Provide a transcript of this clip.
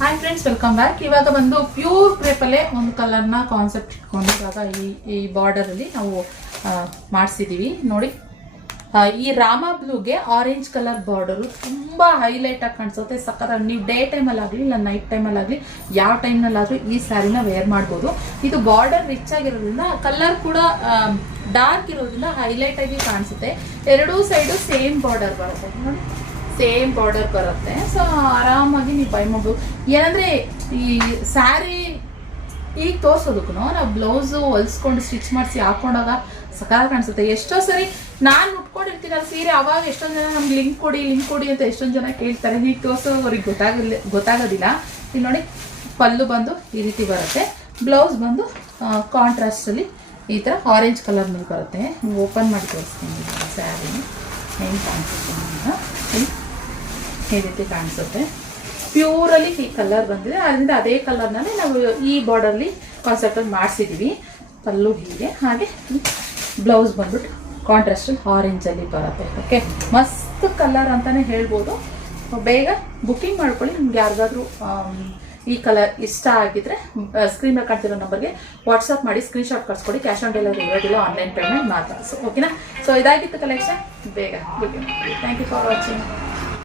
Hi friends, welcome back. ಇವಾಗ ಬಂದು pure ಕ್ರೇಪಲ್ಲೇ ಒಂದು ಕಲರ್ನ ಕಾನ್ಸೆಪ್ಟ್ ಇಟ್ಕೊಂಡು ಇವಾಗ ಈ ಬಾರ್ಡರಲ್ಲಿ ನಾವು ಮಾಡಿಸಿದ್ದೀವಿ ನೋಡಿ. ಈ ರಾಮ ಬ್ಲೂಗೆ ಆರೆಂಜ್ ಕಲರ್ ಬಾರ್ಡರು ತುಂಬ ಹೈಲೈಟ್ ಆಗಿ ಕಾಣಿಸುತ್ತೆ. ಸಕ್ಕತ್ತಾಗಿ ನೀವು ಡೇ ಟೈಮಲ್ಲಿ ಆಗಲಿ ಇಲ್ಲ ನೈಟ್ ಟೈಮಲ್ಲಿ ಆಗಲಿ ಯಾವ ಟೈಮ್ನಲ್ಲಾದರೂ ಈ ಸ್ಯಾರಿನ ವೇರ್ ಮಾಡ್ಬೋದು. ಇದು ಬಾರ್ಡರ್ ರಿಚ್ ಆಗಿರೋದ್ರಿಂದ ಕಲರ್ ಕೂಡ ಡಾರ್ಕ್ ಇರೋದ್ರಿಂದ ಹೈಲೈಟ್ ಆಗಿ ಕಾಣಿಸುತ್ತೆ. ಎರಡೂ ಸೈಡು ಸೇಮ್ ಬಾರ್ಡರ್ ಬರುತ್ತೆ ನೋಡಿ, ಸೇಮ್ ಬಾರ್ಡರ್ ಬರುತ್ತೆ. ಸೊ ಆರಾಮಾಗಿ ನೀವು ಬೈ ಮಾಡ್ಬೋದು. ಏನಂದರೆ ಈ ಸ್ಯಾರಿ ಈಗ ತೋರಿಸೋದಕ್ಕೂ ನಾವು ಬ್ಲೌಸು ಹೊಲ್ಸ್ಕೊಂಡು ಸ್ಟಿಚ್ ಮಾಡಿಸಿ ಹಾಕೊಂಡಾಗ ಸಕಾಲ ಕಾಣಿಸುತ್ತೆ. ಎಷ್ಟೋ ಸರಿ ನಾನು ಉಟ್ಕೊಂಡಿರ್ತೀನಲ್ಲ ಸೀರೆ, ಅವಾಗ ಎಷ್ಟೊಂದು ಜನ ನಮ್ಗೆ ಲಿಂಕ್ ಕೊಡಿ ಅಂತ ಎಷ್ಟೊಂದು ಜನ ಕೇಳ್ತಾರೆ. ಹೀಗೆ ತೋರಿಸೋದು ಅವ್ರಿಗೆ ಗೊತ್ತಾಗೋದಿಲ್ಲ. ಇಲ್ಲಿ ನೋಡಿ, ಪಲ್ಲು ಬಂದು ಈ ರೀತಿ ಬರುತ್ತೆ, ಬ್ಲೌಸ್ ಬಂದು ಕಾಂಟ್ರಾಸ್ಟಲ್ಲಿ ಈ ಥರ ಆರೆಂಜ್ ಕಲರ್ನಲ್ಲಿ ಬರುತ್ತೆ. ನೀವು ಓಪನ್ ಮಾಡಿ ತೋರಿಸ್ತೀನಿ ಸ್ಯಾರಿ ಹೆಂಗೆ ಕಾಣಿಸುತ್ತೆ. ಈ ರೀತಿ ಕಾಣಿಸುತ್ತೆ. ಪ್ಯೂರಲ್ಲಿ ಈ ಕಲರ್ ಬಂದಿದೆ, ಅದರಿಂದ ಅದೇ ಕಲರ್ನಲ್ಲಿ ನಾವು ಈ ಬಾರ್ಡರ್ಲಿ ಕಾನ್ಸೆಪ್ಟಲ್ಲಿ ಮಾಡಿಸಿದ್ದೀವಿ. ಪಲ್ಲು ಹೀಗೆ, ಹಾಗೆ ಬ್ಲೌಸ್ ಬಂದ್ಬಿಟ್ಟು ಕಾಂಟ್ರಾಸ್ಟಲ್ಲಿ ಆರೆಂಜಲ್ಲಿ ಬರುತ್ತೆ. ಓಕೆ, ಮಸ್ತ್ ಕಲರ್ ಅಂತಲೇ ಹೇಳ್ಬೋದು. ಬೇಗ ಬುಕ್ಕಿಂಗ್ ಮಾಡ್ಕೊಳ್ಳಿ. ನಿಮ್ಗೆ ಯಾರಿಗಾದ್ರೂ ಈ ಕಲರ್ ಇಷ್ಟ ಆಗಿದ್ರೆ ಸ್ಕ್ರೀನ್ ಮೇಲೆ ಕಾಣ್ತಿರೋ ನಂಬರ್ಗೆ ವಾಟ್ಸಪ್ ಮಾಡಿ ಸ್ಕ್ರೀನ್ಶಾಟ್ ಕಳಿಸ್ಕೊಡಿ. ಕ್ಯಾಶ್ ಆನ್ ಡೆಲಿವರಿ ಇರೋದಿಲ್ಲ, ಆನ್ಲೈನ್ ಪೇಮೆಂಟ್ ಮಾತ್ರ. ಓಕೆನಾ? ಸೊ ಇದಾಗಿತ್ತು ಕಲೆಕ್ಷನ್, ಬೇಗ ಬುಕ್ಕಿಂಗ್ ಮಾಡಿ. Thank you for watching.